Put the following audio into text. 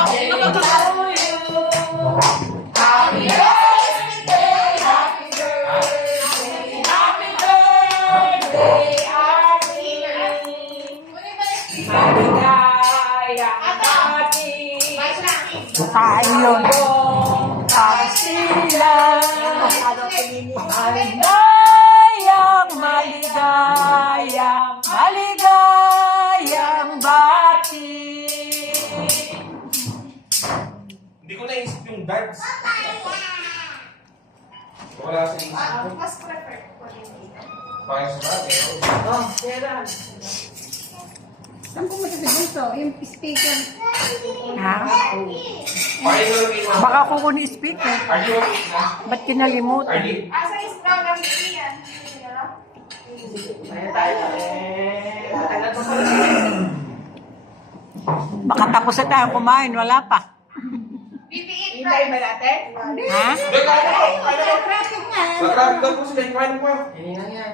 Happy birthday, happy birthday, happy birthday, Arnie. Maligayang ating Ayun. kasilang. Maligayang bati. Hindi ko naisip yung dance. Wala sa isip ko. Mas prefer ko rin dito. Bakit sa bagay? Oh, Gerald. Saan po masasagot yung speaker? Ha? Bakit mo lang iwan? Baka kukunin speaker. Are you okay na? Ba't kinalimutan? Are you? Asa yung strong ang yan? Kaya tayo matagal pa pala. Baka tapos na tayong kumain, wala pa. BBE Hintay ba natin? Ha? Hindi, kaya ko. Traffic nga. Sa traffic daw po sila, kain po. Hindi na yan.